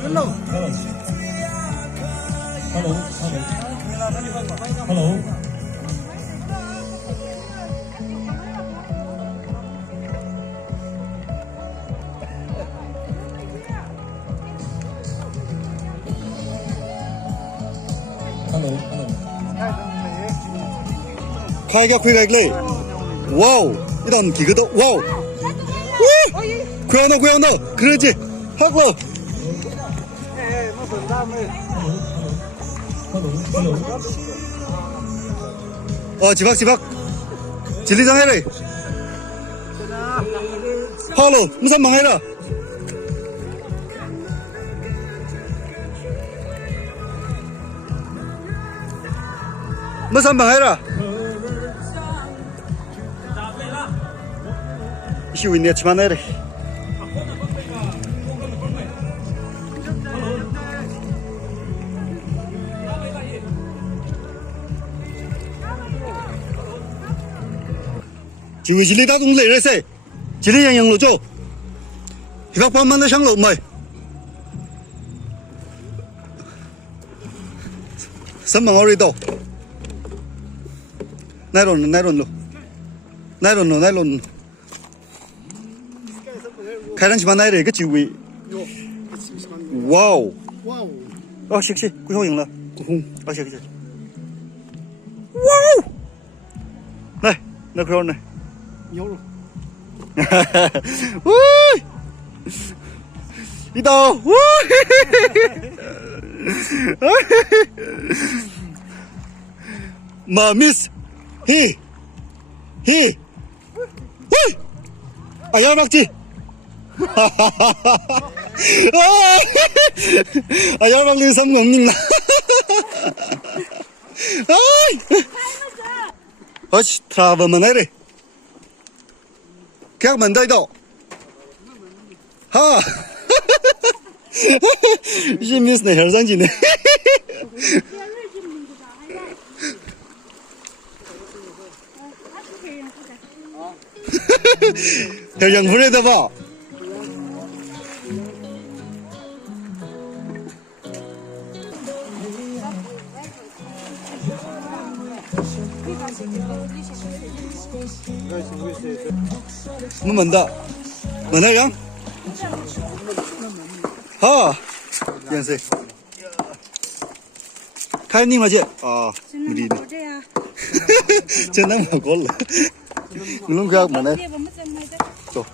Hello. khai cái khuy gạch lên, wow, cái đòn kỳ cái độ, wow, khuy nó, cái gì, hắc lơ, chị bác, chị đi ra ngay đây, hello, nó sao bằng ngay đó, nó sao bằng ngay đó. Siêu nhiệt mà này đây. chỉ vì chỉ lý ta cũng lấy ra xe, chỉ lý yang lộ chỗ, thì các bạn nó sang lộ mày. Sắm bằng ori đâu? Nylon luôn. khai rằng chỉ mà này đấy cái chữ vị, wow, xịt, cuối cùng là, xịt, wow, này, nó kêu này, đi đâu, mà miss, hi, ai bác chị. Ayaw maglisan ngomong na. Ay! Ôi, travel mà này đi. Các mình đây đâu? Ha! Chị miss này hersan gì này? Theo dòng phụ đây đâu? 뭐만다 뭐나요? 연세 카이님 맞지? 우리 전화 먹을래 물론 그냥 뭐네 또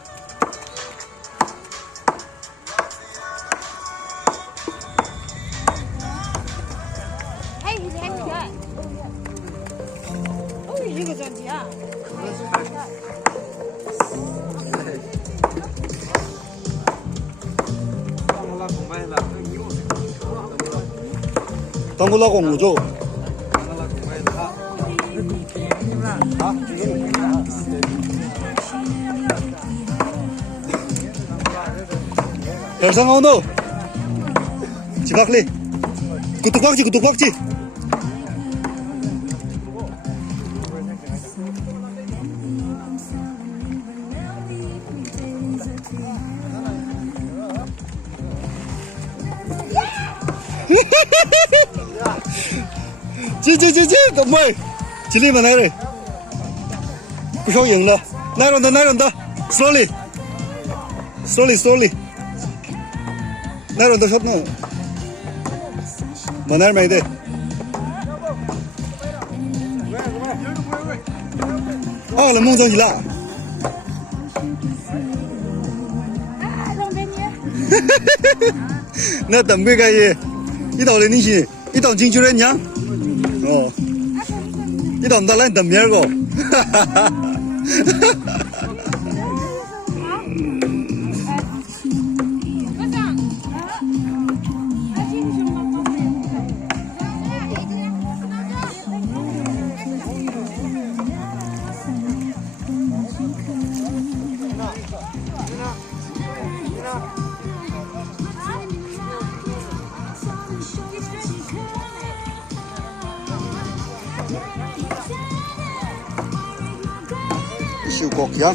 当过老公就별상 오노 지박리 구뚝박지 찌懂没吉利嘛来了不想赢了来了的 slowly 来了的说呢嘛来没的了梦中去了那等不该也一道的你是一道进去了娘一道来等别个小国家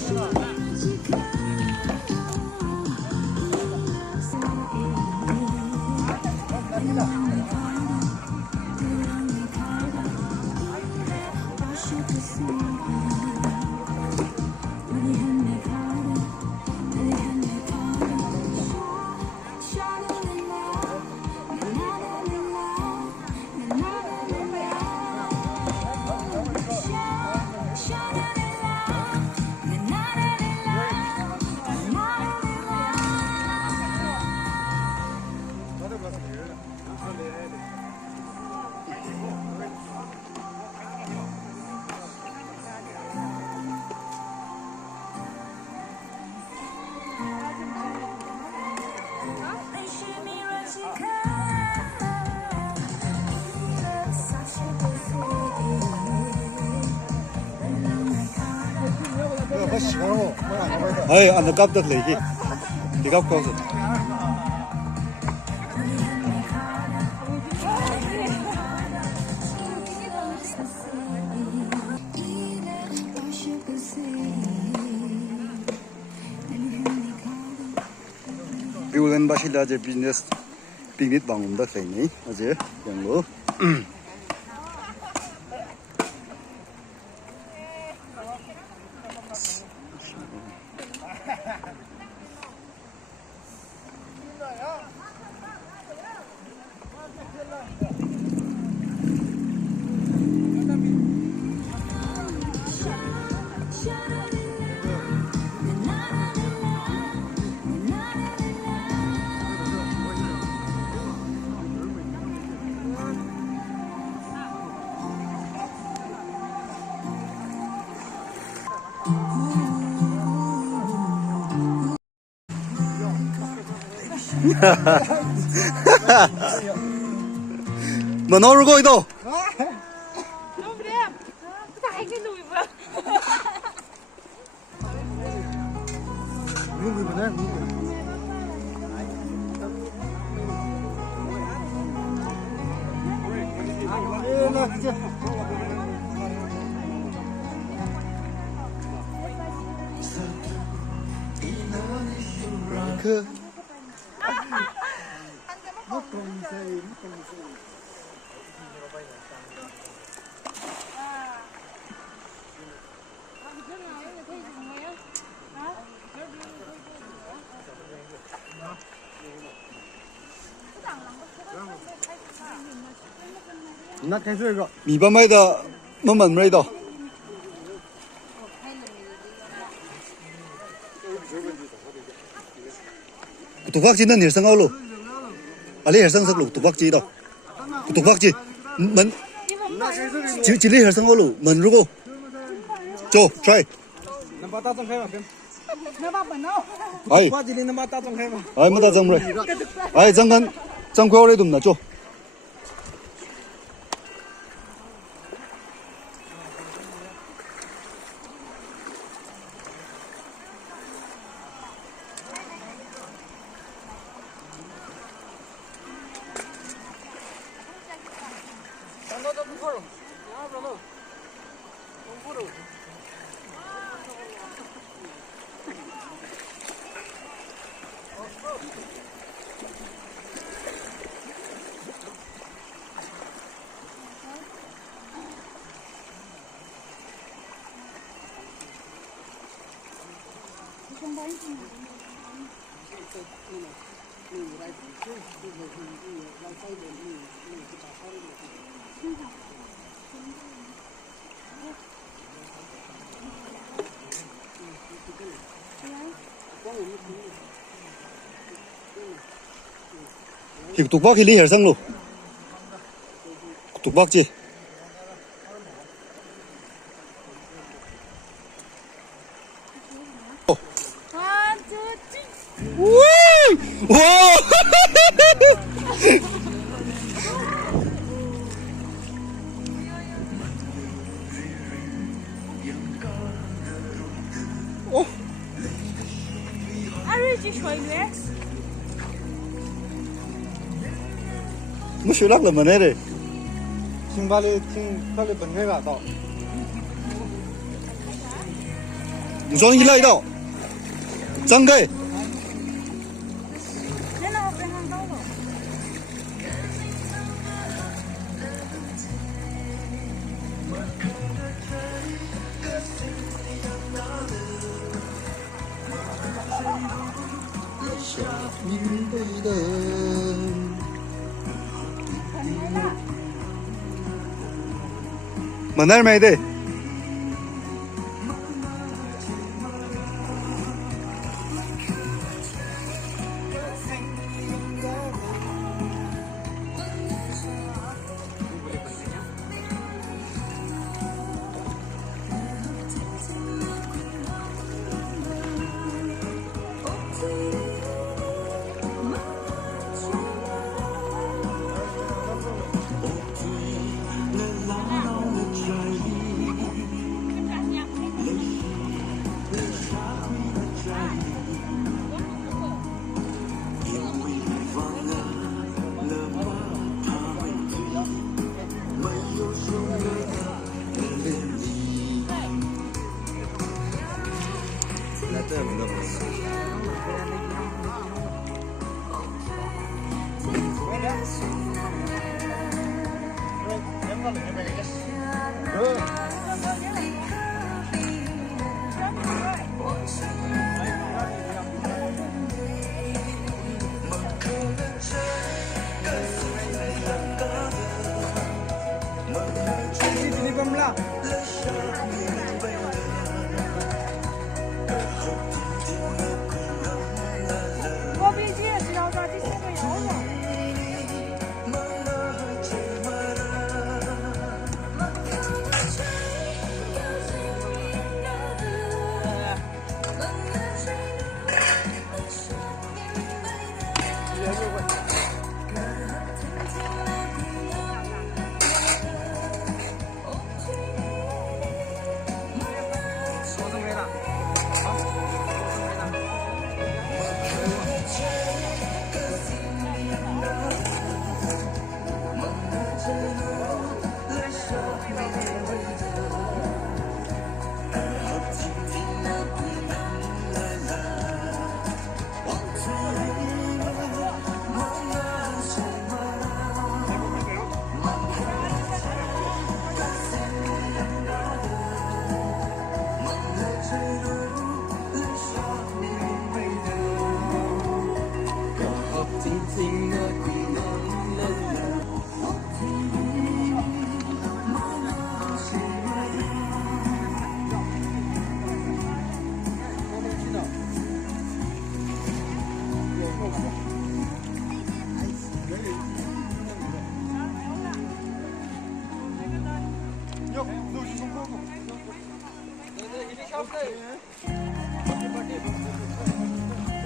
Ơi, anh nó cấp được lấy gì? Thì cấp câu rồi. Bulan başı da business picnic 방음다 되니 아주 양로. Mà nó rồi đâu? Nó đẹp. Cái cái lùi vừa. 그那开这个， 미바마이다 뭐만 말이다. 도박지는 일상으로 알리 일상으로 도박지다. 도박지 만 지리 일상으로 만르고 줘 try. 能把大众开吗？아이 瓜子里能把大众开吗？ 아이 뭐다 정말. 아이 잠깐 장고래 좀 놔줘. Thì tục bác thì lý hiểu sang luôn. Tục bác chi? Wow! Nó sửa lắc là mình ấy rồi. 听把的听他的本开吧到。 你说你来到，张开。mà nãy mày đây我毕竟是要在这些个要求。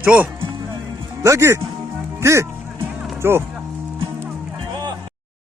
줘, 레기, 기, 줘.